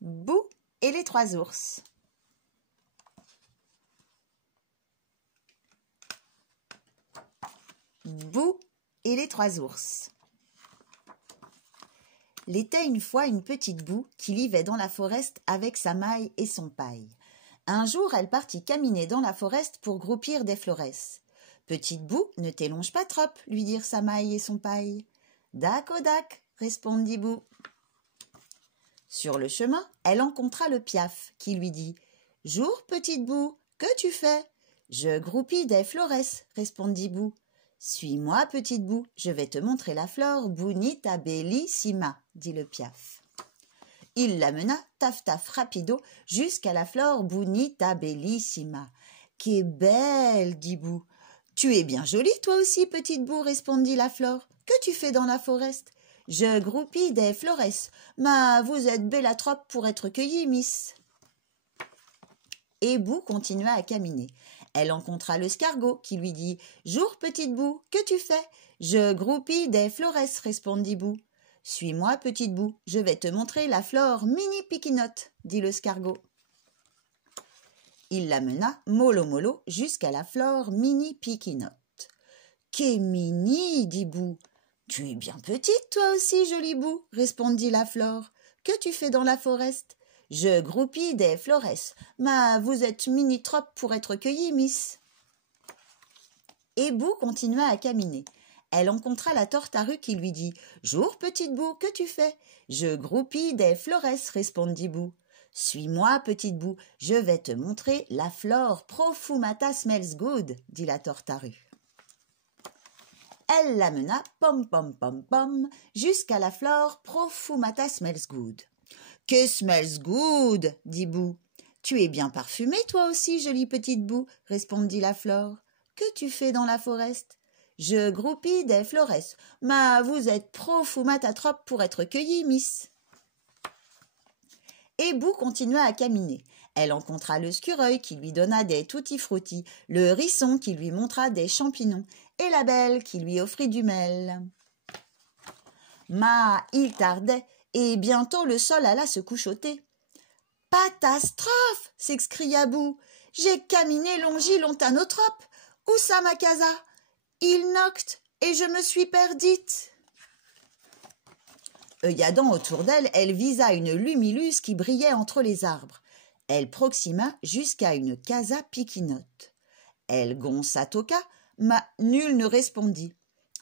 Bou et les trois ours. Bou et les trois ours. Il était une fois une petite Bou qui vivait dans la forest avec sa maille et son paille. Un jour, elle partit caminer dans la forest pour groupir des florès. « Petite Bou, ne t'élonge pas trop, » lui dirent sa maille et son paille. « Dac au dac, » répondit Bou. Sur le chemin, elle rencontra le Piaf qui lui dit « Jour, petite Bou, que tu fais ?»« Je groupis des florès, » répondit Bou. « Suis-moi, petite Bou, je vais te montrer la flore bonita bellissima, » dit le Piaf. Il la mena, taf taf rapido, jusqu'à la flore bonita bellissima. « Qu'est belle, dit Bou. « Tu es bien jolie, toi aussi, petite Bou, répondit la flore. « Que tu fais dans la forest ?»« Je groupis des florès, mais vous êtes belle à trop pour être cueillie, miss. » Et Bou continua à caminer. Elle rencontra l'escargot qui lui dit « Jour, petite Bou, que tu fais ?»« Je groupis des florès, » répondit Bou. « Suis-moi, petite Bou, je vais te montrer la flore mini piquinote, » dit l'escargot. Il la mena, mollo mollo, jusqu'à la flore mini piquinote. « Qu'est mini, dit Bou. « Tu es bien petite, toi aussi, jolie Bou, » répondit la flore. « Que tu fais dans la forest ?»« Je groupis des florès, mais vous êtes mini trop pour être cueillie, miss. » Et Bou continua à caminer. Elle rencontra la tortarue qui lui dit « Jour, petite Bou, que tu fais ?»« Je groupis des florès, » répondit Bou. « Suis-moi, petite Bou, je vais te montrer la flore profumata smells good, » dit la tortarue. Elle la mena, pom pom pom pom, jusqu'à la flore profumata smells good. « Que smells good, dit Bou. « Tu es bien parfumée, toi aussi, jolie petite Bou, » répondit la flore. « Que tu fais dans la forest ?»« Je groupis des florès, mais vous êtes profumata trop pour être cueillie, miss. » Et Bou continua à caminer. Elle rencontra le scureuil qui lui donna des tutti-frutti, le hérisson qui lui montra des champignons et la belle qui lui offrit du miel. Mais il tardait et bientôt le sol alla se couchoter. « Patastrophe !» s'excria Bou. « J'ai caminé longitanotrope. Où ça ma casa? Il nocte et je me suis perdite. » Œilladant autour d'elle, elle visa une lumilus qui brillait entre les arbres. Elle proxima jusqu'à une casa piquinote. Elle gonça toqua, mais nul ne répondit.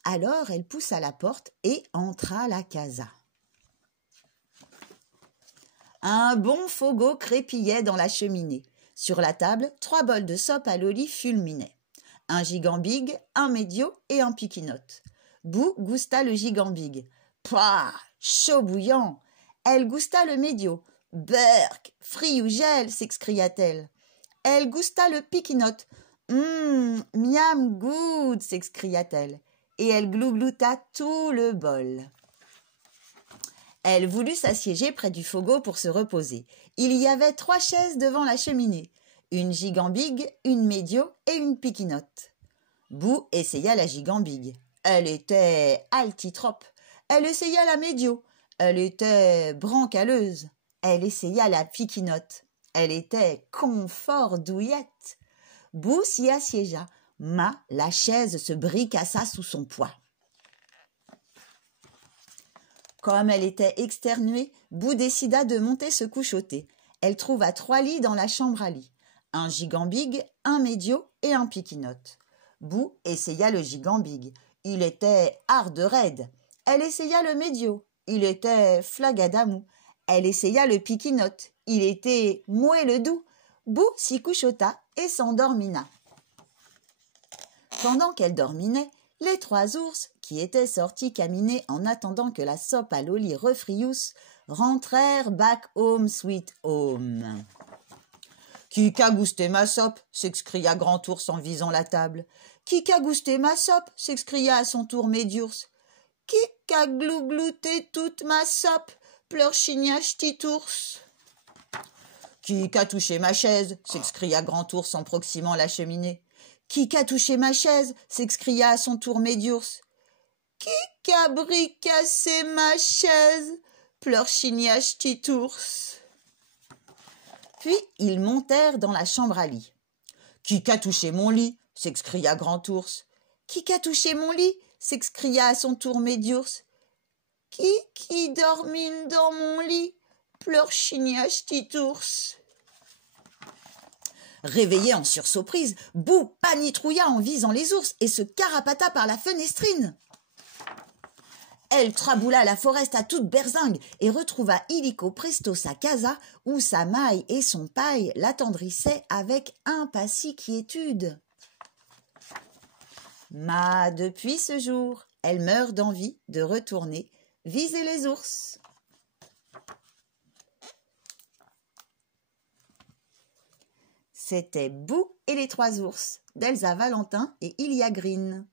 Alors elle poussa la porte et entra la casa. Un bon fogo crépillait dans la cheminée. Sur la table, 3 bols de soupe à l'olive fulminaient. Un gigambig, un médio et un piquinote. Bou gousta le gigambig. Pouah, chaud bouillant. Elle gousta le médio. Berk, frit ou gel, s'excria-t-elle. Elle gousta le piquinote. Miam good, s'excria-t-elle. Et elle glouglouta tout le bol. Elle voulut s'assiéger près du fogo pour se reposer. Il y avait 3 chaises devant la cheminée. Une gigambig, une médio et une piquinote. Bou essaya la gigambig. Elle était altitrope. Elle essaya la médio. Elle était brancaleuse. Elle essaya la piquinote. Elle était confort douillette. Bou s'y assiégea, mais la chaise se bricassa sous son poids. Comme elle était exténuée, Bou décida de monter se couchoter. Elle trouva 3 lits dans la chambre à lit. Un gigambig, un médio et un piquinote. Bou essaya le gigambig. Il était harde raide. Elle essaya le médio. Il était flagadamou. Elle essaya le piquinote. Il était moelleux doux. Bou s'y couchota et s'endormina. Pendant qu'elle dorminait, les 3 ours, qui étaient sortis caminer en attendant que la soupe à l'oli refriousse, rentrèrent back home sweet home. « Qui qu'a gousté ma soupe ?» s'excria Grand Ours en visant la table. « Qui qu'a gousté ma soupe ?» s'excria à son tour Médiours. « Qui qu'a glouglouté toute ma soupe ?» pleure Chignache Petit Ours. « Qui qu'a touché ma chaise ?» s'excria Grand Ours en proximant la cheminée. « Qui qu'a touché ma chaise ?» s'excria à son tour Médiours. « Qui qu'a bricassé ma chaise ?» pleure Chignache Petit Ours. Puis ils montèrent dans la chambre à lit. « Qui qu'a touché mon lit ?» s'excria Grand Ours. « Qui qu'a touché mon lit ?» s'excria à son tour Médiours. « Qui dormine dans mon lit ?» pleurchigna Petit Ours. Réveillé en sursaut-prise, Bou panitrouilla en visant les ours et se carapata par la fenestrine. Elle traboula la forest à toute berzingue et retrouva illico presto sa casa où sa maille et son paille l'attendrissaient avec impassible quiétude. Mais depuis ce jour, elle meurt d'envie de retourner viser les ours. C'était Bou et les trois ours d'Elsa Valentin et Ilia Green.